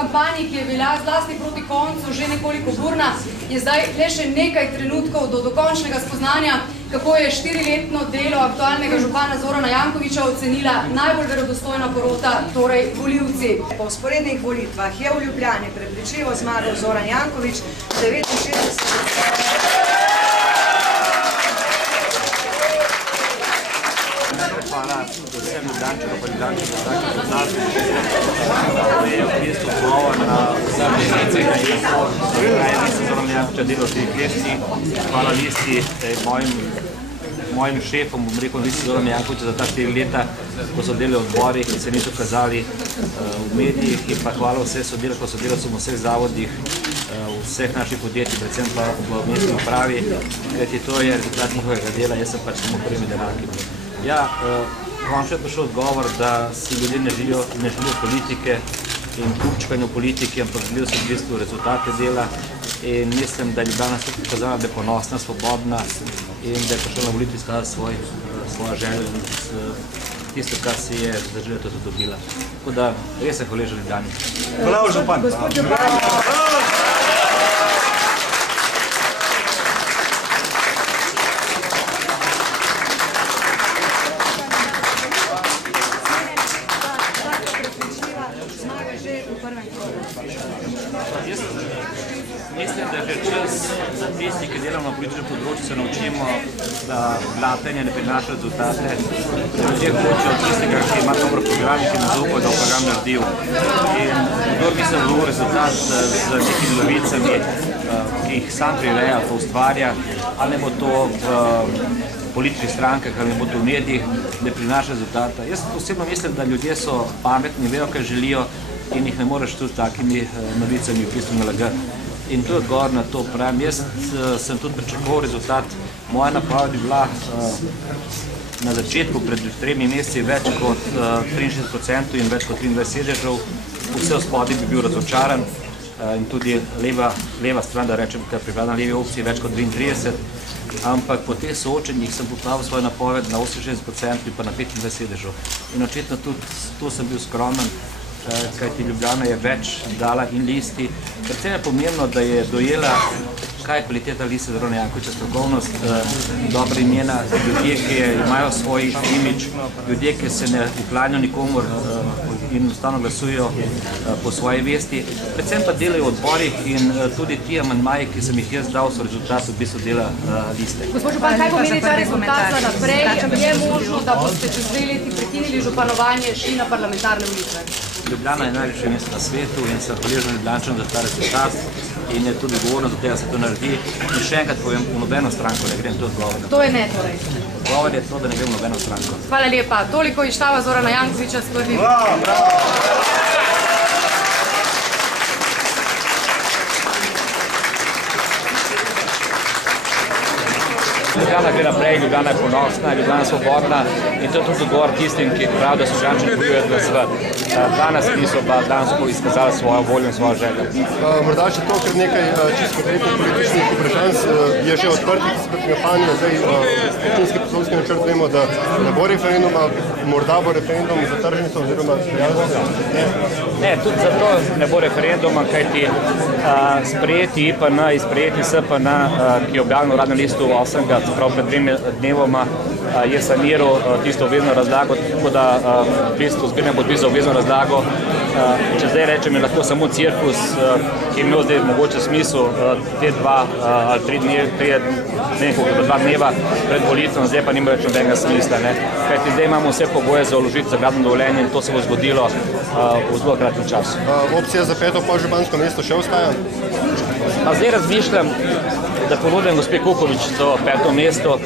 kampanji, ki je bila zlasti proti koncu že nekoliko burna, je zdaj le še nekaj trenutkov do dokončnega spoznanja, kako je 4-letno delo aktualnega župana Zorana Jankovića ocenila najbolj verodostojna porota, torej volivci. Po vzporednih volitvah je v Ljubljani prepričljivo zmagal Zoran Janković, 69%. Hvala vsem Ljubljančanom in Ljubljančanom, takih kot nas, da je v bistvu odgovor na vse mesece, ki je liste Zorana Jankovića delo v teh lescih. Hvala listi mojim šefom, bom rekel, listi Zorana Jankovića za ta 4 leta, ko so delali v odborih, ki se niso kazali v medijih, in pa hvala vse sodelavcem v vseh zavodih, vseh naših podjetij, predvsem pa v mestni upravi, kajti to je rezultat njihovega dela, jaz sem pač samo prvi denarki. Ja, končno je prišel odgovor, da si ljudje ne želijo politike in kupčkanju politike, ampak želijo si v bistvu rezultate dela, in mislim, da je Ljubljana se pokazala, da je ponosna, svobodna in da je prišla na volitve izkazati svojo željo in tisto, kar si je zaželila, to dobila. Tako da res sem hvaležen Ljubljani. Hvala, župan! Mislim, da je že čas za tisti, ki delamo na političnem področju, se naučimo, da blatenje ne prinaša rezultate. Ljudje hočejo od tistega, ki ima dobro program, ki ne zaupa, da v program naredil. In kdor bi se vložil rezultat z nekimi novicami, ki jih sam prireja, to ustvarja, ali ne bo to v političnih strankah, ali ne bo to v medijih, ne prinaša rezultata. Jaz osebno mislim, da ljudje so pametni, vejo, kaj želijo in jih ne moreš tudi s takimi novicami v bistvu nalagati. In to je odgovor na to, pravim, jaz sem tudi pričakoval rezultat. Moja napoved bi bila na začetku, pred 3 meseci, več kot 63% in več kot 23 sedežev. Vse spodaj bi bil razočaran in tudi leva stran, da rečem, ker pripadam levi opciji, več kot 33. Ampak po teh soočenjih sem popravil svojo napoved na 68% in pa na 25 sedežev. In očitno tudi tu sem bil skromen, kajti Ljubljana je več dala in listi. Predvsem je pomembno, da je dojela, kaj je kvaliteta liste Zorana Jankovića, strokovnost, dobra imena, ljudje, ki imajo svoj imidž, ljudje, ki se ne uklanjajo nikomur in enostavno glasujejo po svoji vesti. Predvsem pa delajo v odborih in tudi ti amandmaji, ki sem jih jaz dal, so rezultat v bistvu dela liste. Gospod župan, kaj pomeni ta rezultat za naprej? Je možno, da boste čez 2 leti prekinili županovanje, šli na parlamentarne volitve? Ljubljana je najljepše mesto na svetu in sem hvaležen Ljubljančanom za ta rezultat in je tudi odgovorno, da se to naredi. In še enkrat povem, v nobeno stranko ne grem, to je odgovor. To je ne torej. Odgovor je to, da ne grem v nobeno stranko. Hvala lepa. Toliko iz štaba Zorana Jankovića s prvim. Ljubljana gre naprej, Ljubljana je ponosna, Ljubljana je svobodna in to je tudi odgovor tistim, ki pravijo, da so Ljubljančani bojujejo glasovati. Danes niso pa dejansko izkazali svojo voljo in svojo željo. Morda še to, ker nekaj čisto konkretnih političnih vprašanj je že odprtih izpred kampanje. Zdaj, občinski poslovski načrt vemo, da ne bo referenduma, morda bo referendum za tržnico oziroma prijaznico. Ne, tudi zato ne bo referenduma, kajti sprejeti IPN in sprejeti SPN, ki je objavljen v uradnem listu 8. prav pred 2 dnevoma, je saniral tisto obvezno razlago, tako da v bistvu zbirne podpise za obvezno razlago. Če zdaj rečem, je lahko samo cirkus, ki je imel zdaj mogoče smisel te 2 ali 3 dneva pred volitvami, zdaj pa nima več nobenega smisla. Kajti zdaj imamo vse pogoje za vložiti za gradbeno dovoljenje in to se bo zgodilo v zelo kratkem času. Opcija za 5. podžupansko mesto še ostaja? Zdaj razmišljam, da ponudim gospe Kukovič to 5. mesto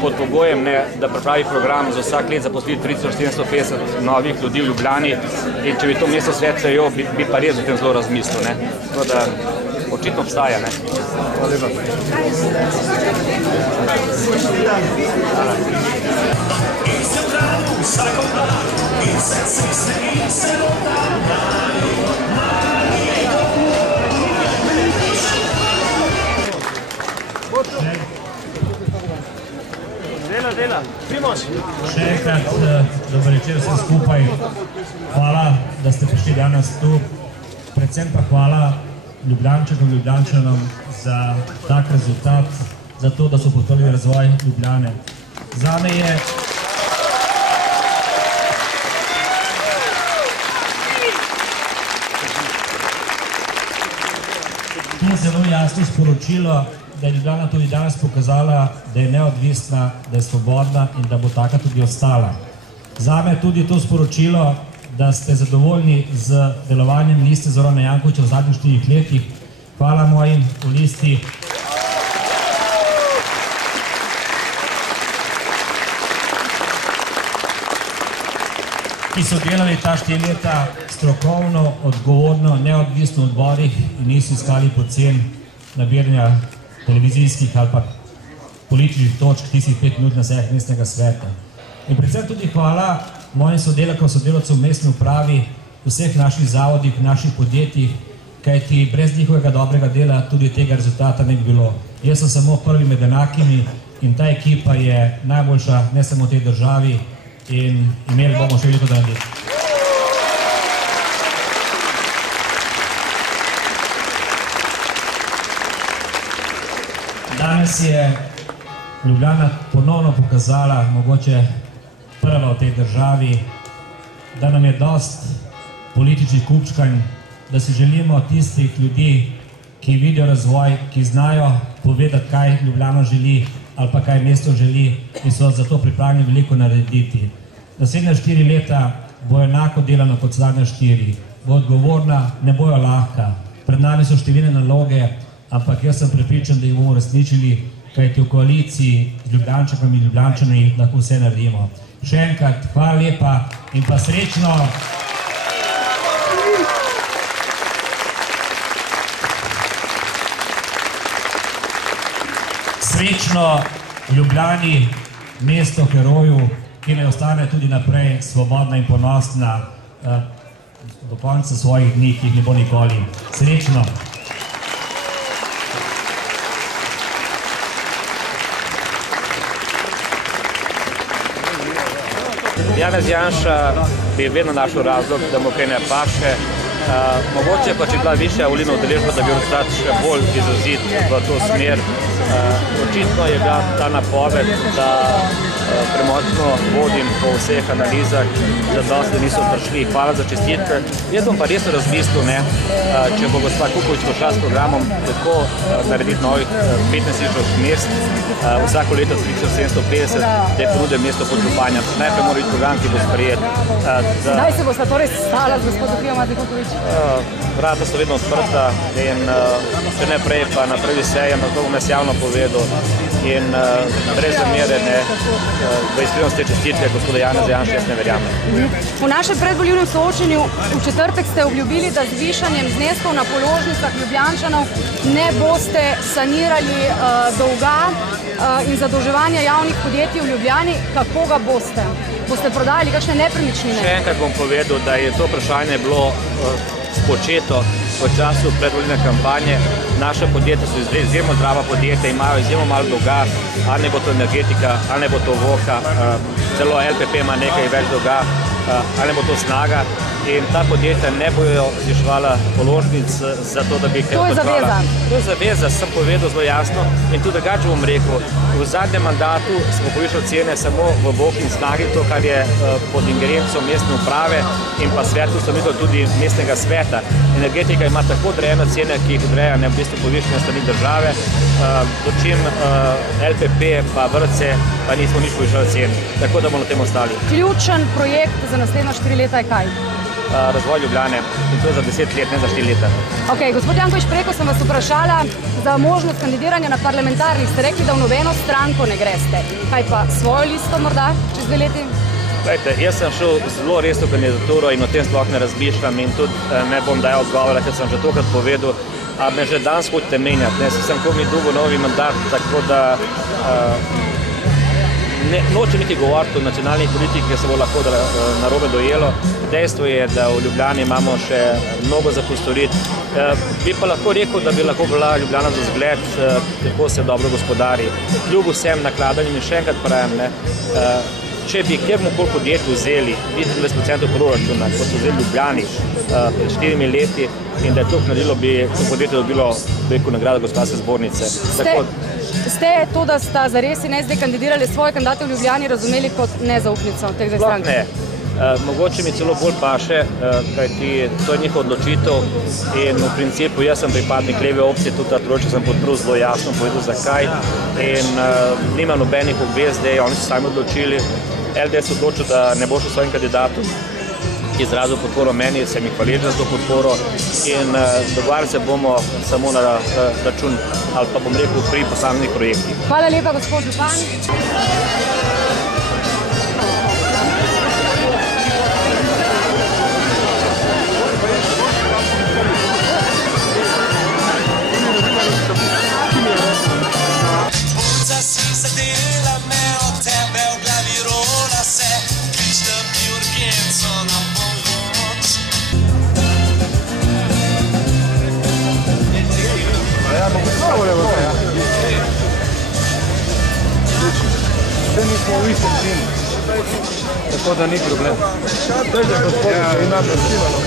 pod pogojem, da pripravi program za vsak let zaposliti 3750 novih ljudi v Ljubljani in če bi to mesto svet prejel, bi pa res o tem zelo razmislil. Tako da očitno obstaja. Hvala lepa. Dela. Primož. Še enkrat dober večer vsem skupaj. Hvala, da ste prišli danes tu. predvsem pa hvala Ljubljančanom, Ljubljančanom za tak rezultat, za to, da so podprli razvoj Ljubljane. Zame je to zelo jasno sporočilo, da je Ljubljana tudi danes pokazala, da je neodvisna, da je svobodna in da bo taka tudi ostala. Zame je tudi to sporočilo, da ste zadovoljni z delovanjem Liste Zorana Jankovića v zadnjih 4 letih. Hvala mojim v listi. Ki so delali ta 4 leta strokovno, odgovorno, neodvisno v odborih in niso iskali pocen nabiranja televizijskih ali pa političnih točk tistih 5 minut na sejah mestnega sveta. In predvsem tudi hvala mojim sodelavkam, sodelavcem v mestni upravi, vseh naših zavodih, naših podjetjih, kajti brez njihovega dobrega dela tudi tega rezultata ne bi bilo. Jaz sem samo prvi med enakimi in ta ekipa je najboljša ne samo v tej državi in imeli bomo še veliko narediti. Danes je Ljubljana ponovno pokazala, mogoče prva v tej državi, da nam je dost političnih kupčkanj, da si želimo tistih ljudi, ki vidijo razvoj, ki znajo povedati, kaj Ljubljana želi ali pa kaj mesto želi in so zato pripravljeni veliko narediti. Naslednja 4 leta bo enako delano kot zadnja 4, bo odgovorna, ne bojo lahka. Pred nami so številne naloge, ampak jaz sem prepričan, da jih bomo resničili, kajti v koaliciji z Ljubljančankami in Ljubljančani lahko vse naredimo. Še enkrat, hvala lepa in pa srečno. Srečno Ljubljani, mesto heroju, ki naj ostane tudi naprej svobodna in ponosna do konca svojih dni, ki jih ne bo nikoli. Srečno! Janez Janša bi vedno našel razlog, da mu kaj ne paše. Mogoče pa, če je bila višja volilna udeležba, da bi rezultat še bolj izrazit v to smer. Očitno je bila ta napoved, da premočno vodim po vseh analizah, da dosti niso prišli. Hvala za čestitke. Jaz bom pa res razmislil, če bo gospa Kukovič prišla s programom tako narediti novih 15.000 mest, vsako leto 3750, da je ponudil mesto pod županja. Najprej mora biti program, ki bo sprejet. Kdaj se bosta torej sestala z gospodom Mati Kukovič? Vrata so vedno odprta in če ne prej, pa na prvi seji, ampak to bom jaz javno povedal in brez zamere v iskrenost te čestitke gospoda Janeza Janše jaz ne verjamem. V našem predvolilnem soočenju v četrtek ste obljubili, da z višanjem zneskov na položnicah Ljubljančanov ne boste sanirali dolga in zadolževanja javnih podjetij v Ljubljani. Kako ga boste? Boste prodali kakšne nepremičnine? Še enkrat bom povedal, da je to vprašanje bilo spočeto v času predvolilne kampanje. Naše podjetja so izjemno zdrava podjetja, imajo izjemno malo dolga, ali ne bo to energetika, ali ne bo to Voka, celo LPP ima nekaj več dolga, ali ne bo to Snaga. In ta podjetja ne bojo zviševala položnic za to, da bi kaj odplačevala. To je zaveza, sem povedal zelo jasno. In tudi drugače bom rekel, v zadnjem mandatu smo povišali cene samo v Voki in Snagi, to, kar je pod ingerenco mestne uprave in pa svetu so videli tudi mestnega sveta. Energetika ima tako odrejene cene, ki jih odreja v bistvu povišene strani države, dočim LPP pa vrtce pa nismo nič povišali cen. Tako da bomo na tem ostali. Ključen projekt za naslednja 4 leta je kaj? Razvoj Ljubljane in to za 10 let, ne za 4 leta. Ok, gospod Janković, preko sem vas vprašala za možnost kandidiranja na parlamentarnih. Ste rekli, da v nobeno stranko ne greste. Kaj pa svojo listo morda čez 2 leti? Glejte, jaz sem šel zelo resno kandidaturo in o tem sploh ne razmišljam in tudi ne bom dajal odgovora, ker sem že tokrat povedal, a me že danes hočete menjati. Sem komaj dolgo novi mandat, tako da noče niti govoriti o nacionalnih politikih, ker se bo lahko narobe dojelo. Dejstvo je, da v Ljubljani imamo še mnogo za postoriti. Bi pa lahko rekel, da bi lahko bila Ljubljana za zgled, kako se dobro gospodari. Kljub vsem nakladanjem in še enkrat pravim, če bi kjerkoli podjetju vzeli 25% proračuna, kot so vzeli Ljubljani pred 4 leti, in da je to naredilo, bi to podjetje dobilo nagrado gospodarske zbornice. Ste to, da sta zares in SD kandidirali svoje kandidate v Ljubljani, razumeli kot nezaupnico teh dveh strank? Ne. Mogoče mi celo bolj paše, kajti to je njihova odločitev in v principu jaz sem pripadnik leve opcije, tudi ta troček sem podprl zelo jasno povedal zakaj in nima nobenih obvez, da oni so sami odločili. LDS odločil, da ne bo šel svojim kandidatom, ki je izrazil podporo meni, sem jih hvaležen za to podporo in dogovarjali se bomo samo na račun ali pa bom rekel pri posameznih projektih. Hvala lepa, gospod župan. Vse nismo v istem timu, tako da ni problem. Dajte, gospodin, če imam razkivano.